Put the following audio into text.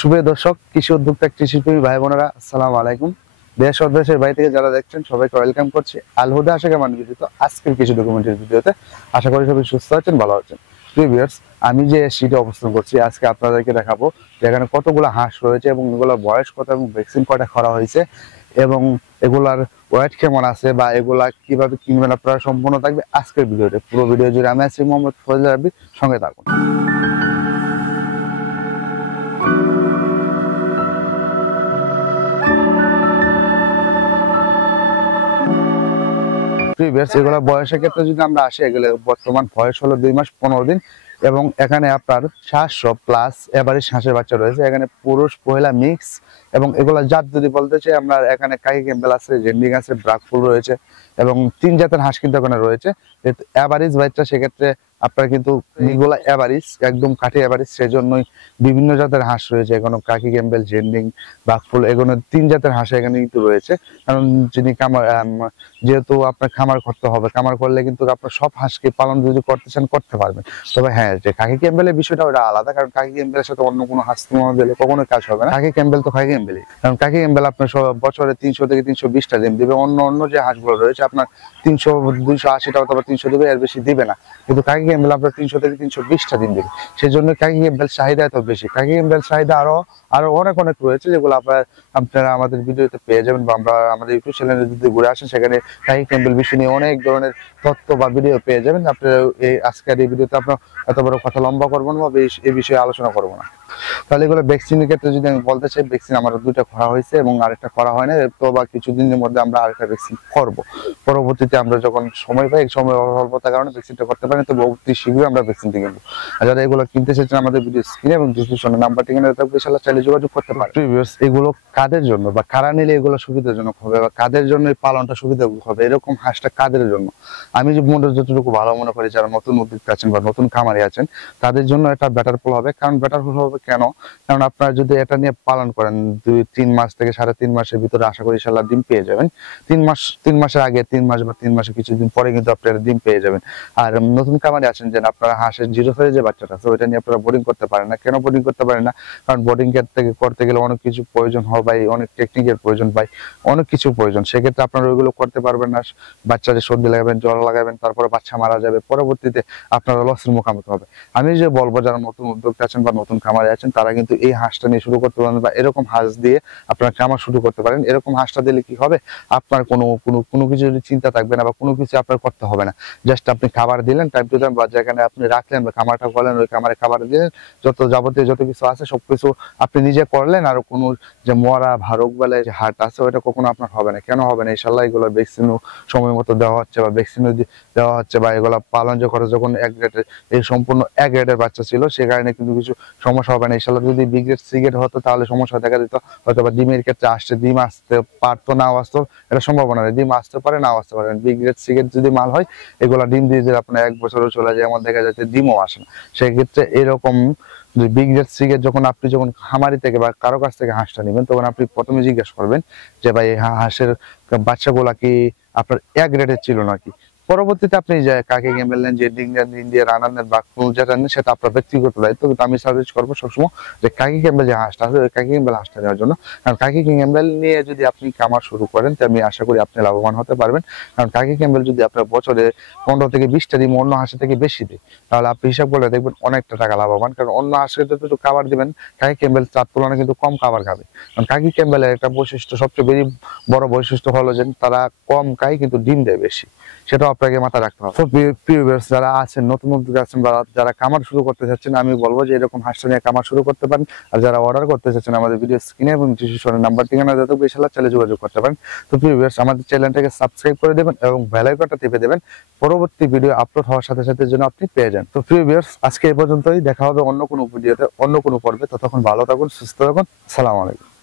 সুপ্রিয় দর্শক, কৃষি উদ্যোক্তা কৃষিপ্রেমী ভাই বোনেরা, আসসালামু আলাইকুম। দেশ ও দেশের বাইরে থেকে যারা দেখছেন সবাইকে ওয়েলকাম করছি আল হুদা আশিকা মান ভিডিওতে। আজকের কৃষি ডকুমেন্টারি ভিডিওতে আশা করি সবাই সুস্থ আছেন, ভালো আছেন। ভিউয়ার্স, আমি যে সিটে অবস্থান করছি আজকে আপনাদেরকে দেখাবো যেখানে কতগুলো হাঁস রয়েছে এবং এগুলোর বয়স কত এবং ভ্যাকসিন কয়টা করা হয়েছে এবং এগুলার ওয়েট কেমন আছে বা এগুলা কিভাবে কিনবেন আপনারা সম্পূর্ণ থাকবে আজকের ভিডিওতে। পুরো ভিডিও জুড়ে আমি আছি মোহাম্মদ ফজল রাব্বি, সঙ্গে থাকুন। এগুলো বয়সের ক্ষেত্রে যদি আমরা আসি, এগুলো বর্তমান বয়স হলো 2 মাস 15 দিন এবং এখানে আপনার 700 প্লাস এভারেজ হাঁসের বাচ্চা রয়েছে। এখানে পুরুষ মহিলা মিক্স এবং এগুলা জাত যদি বলতে চাই, আমরা এখানে কাকি ক্যাম্বেল আছে, জেন্ডিং আছে, ব্রাকফুল রয়েছে এবং 3 জাতের হাঁস কিন্তু এখানে রয়েছে। এভারেজ বাচ্চা সেক্ষেত্রে আপনার কিন্তু এগুলা এভারেজ একদম কাঠি এভারেজ, সেজন্যই বিভিন্ন জাতের হাঁস রয়েছে। এখানে কাকি ক্যাম্বেল, জেন্ডিং, ব্রাকফুল এগুলো 3 জাতের হাঁস এখানে কিন্তু রয়েছে। কারণ যিনি যেহেতু আপনার খামার করতে হবে, খামার করলে কিন্তু আপনার সব হাঁসকে পালন যদি করতে চান করতে পারবেন। তবে হ্যাঁ, যে কাকি ক্যাম্বেলের বিষয়টা ওটা আলাদা, কারণ কাকি ক্যাম্বেলের সাথে অন্য কোনো হাঁস তুলনা দিলে কখনো কাজ হবে না। কাকি ক্যাম্বেল তো কাকি ক্যাম্বেলই, কারণ কাকি ক্যাম্বেল আপনার বছরে 300 থেকে 320টা ডিম দিবে। অন্য যে হাঁসগুলো রয়েছে আপনার 300 280টা অথবা 300 দিবে, এর বেশি দিবে না। কিন্তু কাকি ক্যাম্বেল আপনার 300 থেকে 320টা ডিম দিবে। সেই জন্য কাকি ক্যাম্বেল চাহিদা এত বেশি। কাকি ক্যাম্বেল চাহিদা আরো অনেক রয়েছে, যেগুলো আপনারা আমাদের ভিডিওতে পেয়ে যাবেন বা আমরা আমাদের ইউটিউব চ্যানেলে যদি ঘুরে আসেন সেখানে কাকি ক্যাম্বেল বিষয় নিয়ে অনেক ধরনের তথ্য বা ভিডিও পেয়ে যাবেন। আপনারা আজকের এই ভিডিওতে আপনার এত বড় কথা লম্বা করবো না বা এই বিষয়ে আলোচনা করবো না। তাহলে এগুলো ভ্যাকসিনের ক্ষেত্রে যদি আমি বলতে চাই, ভ্যাকসিন আমার 2টা করা হয়েছে এবং আরেকটা করা হয় না। তো বা কিছুদিনের মধ্যে আমরা আরেকটা ভ্যাকসিন করবো। পরবর্তীতে আমরা যখন সময় পাই, সময় অল্পতার কারণে ভ্যাকসিনটা করতে পারি, তো অতি শীঘ্রই আমরা ভ্যাকসিনটি কিনবো। আর যারা এগুলো কিনতে চাইছেন আমাদের ভিডিও স্ক্রিনে এবং ডিসক্রিপশনে নাম্বার ঠিকানা থাকবে, ইনশাআল্লাহ চাইলে যোগাযোগ করতে পারেন। এগুলো কাদের জন্য বা কারা নিলে এগুলো সুবিধাজনক হবে বা কাদের জন্য এই পালনটা সুবিধা হবে, এরকম হাঁসটা কাদের জন্য, আমি যে যতটুকু ভালো মনে করি যারা নতুন উদ্যোক্তা আছেন বা নতুন খামারি আছেন তাদের জন্য এটা বেটার ফুল হবে। কারণ বেটার ফুল হবে কেন? কারণ আপনারা যদি এটা নিয়ে পালন করেন 2-3 মাস থেকে 3.5 মাসের ভিতরে আশা করি ইনশাআল্লাহ ডিম পেয়ে যাবেন। 3 মাসের আগে, 3 মাস বা 3 মাসের কিছুদিন পরে কিন্তু আপনারা ডিম পেয়ে যাবেন। আর নতুন খামারি আছেন যে আপনারা হাঁসের 0 ফেজে যে বাচ্চাটা আছে ওইটা নিয়ে আপনারা বোর্ডিং করতে পারেন না। কেন বোর্ডিং করতে পারেন না? কারণ বোর্ডিং করতে গেলে অনেক কিছু প্রয়োজন হয় ভাই, অনেক টেকনিকের প্রয়োজন ভাই, অনেক কিছু প্রয়োজন। সেক্ষেত্রে আপনারা ওইগুলো করতে পারবেন না। বাচ্চাদের সর্দি লাগাবেন, জ্বর লাগাবেন, তারপরে বাচ্চা মারা যাবে, পরবর্তীতে আপনারা লসের মুখোমুখি হবে। আমি যে বলবো যারা নতুন উদ্যোক্তা আছেন বা নতুন খামারে আছেন তারা কিন্তু এই হাঁসটা নিয়ে শুরু করতে পারেন বা এরকম হাঁস দিয়ে আপনারা খামার শুরু করতে পারেন। এরকম হাঁসটা দিলে কি হবে, আপনার কোনো কিছু যদি চিন্তা থাকবে না বা কোনো কিছু আপনার করতে হবে না। জাস্ট আপনি খাবার দিলেন টাইম টু টাইম, বা যেখানে আপনি রাখলেন বা খামারটা করলেন ওই খামারে খাবার দিলেন, যাবতীয় যত কিছু আছে সবকিছু আপনি নিজে করলেন। আর কোনো যে মরা ভারক বেলায় যে হাট আছে ওইটা কখনো আপনার হবে না। কেন হবে না? ইনশাআল্লাহ এগুলো ভ্যাকসিনও সময় মতো দেওয়া হচ্ছে বা ভ্যাকসিনও দেওয়া হচ্ছে বা এগুলো পালন যে করে যখন এক গ্রেডের এই সম্পূর্ণ এক গ্রেডের বাচ্চা ছিল সে কারণে কিন্তু কিছু সমস্যা হবে না। ইনশাআল্লাহ যদি বি গ্রেড সি গ্রেড হতো তাহলে সমস্যা দেখা দিত, হয়তো বা ডিমের ক্ষেত্রে ডিম আসতে পারতো, নাও আসতো, এটা সম্ভাবনা নেই। ডিম আসতে পারে, নাও আসতে পারে। বি গ্রেড সি গ্রেড যদি মাল হয় এগুলা ডিম দিয়ে যদি আপনার 1 বছরও চলে যায়, এমন দেখা যাচ্ছে ডিমও আসে না। সেক্ষেত্রে এরকম বিগ গ্রেড সি গ্রেড আপনি যখন খামারি থেকে বা কারো কাছ থেকে হাঁসটা নেবেন তখন আপনি প্রথমে জিজ্ঞেস করবেন যে ভাই হাঁসের বাচ্চাগুলা কি আপনার এক গ্রেডের ছিল নাকি। পরবর্তীতে আপনি যে কাকে ক্যাম্বেল নেন, যে ইন্ডিয়া রানার নেন বা যেটা নেন সেটা আপনার ব্যক্তিগত দায়িত্ব। কিন্তু আমি সাজেস্ট করবো সবসময় যে কাকি ক্যাম্বেল যে হাঁসটা আছে ওই কাকি ক্যাম্বেল হাঁসটা নেওয়ার জন্য। কারণ কাকি ক্যাম্বেল নিয়ে যদি আপনি খামার শুরু করেন তো আমি আশা করি আপনি লাভবান হতে পারবেন। কারণ কাকি ক্যাম্বেল যদি আপনার বছরে 15 থেকে 20টা ডিম অন্য হাঁসের থেকে বেশি দেয় তাহলে আপনি হিসাব করলে দেখবেন অনেকটা টাকা লাভবান। কারণ অন্য হাঁসকে যতটুকু খাবার দিবেন কাকি ক্যাম্বেল তার তুলনায় কিন্তু কম খাবার খাবে। কারণ কাকি ক্যাম্বেলের একটা বৈশিষ্ট্য, সবচেয়ে বড় বৈশিষ্ট্য হলো যে তারা কম খায় কিন্তু ডিম দেয় বেশি। সেটাও আপনাকে মাথায় রাখতে হবে। যারা আছেন নতুন উদ্যোগে আছেন বা যারা খামার শুরু করতে চাচ্ছেন আমি বলবো যে এরকম হাঁসটা নিয়ে খামার শুরু করতে পারেন। আর যারা অর্ডার করতে চাচ্ছেন আমাদের ভিডিও স্ক্রিনে এবং ডিসক্রিপশনে নাম্বার ঠিকানা দেওয়া থাকবে, ইনশাআল্লাহ চ্যানেলে যোগাযোগ করতে পারেন। তো ভিউয়ার্স, আমাদের চ্যানেলটাকে সাবস্ক্রাইব করে দেবেন এবং বেল আইকনটা টিপে দেবেন পরবর্তী ভিডিও আপলোড হওয়ার সাথে সাথে যেন আপনি পেয়ে যান। তো ভিউয়ার্স, আজকে এই পর্যন্তই। দেখা হবে অন্য কোনো ভিডিওতে, অন্য কোনো পর্বে। ততক্ষণ ভালো থাকুন, সুস্থ থাকুন। আসসালামু আলাইকুম।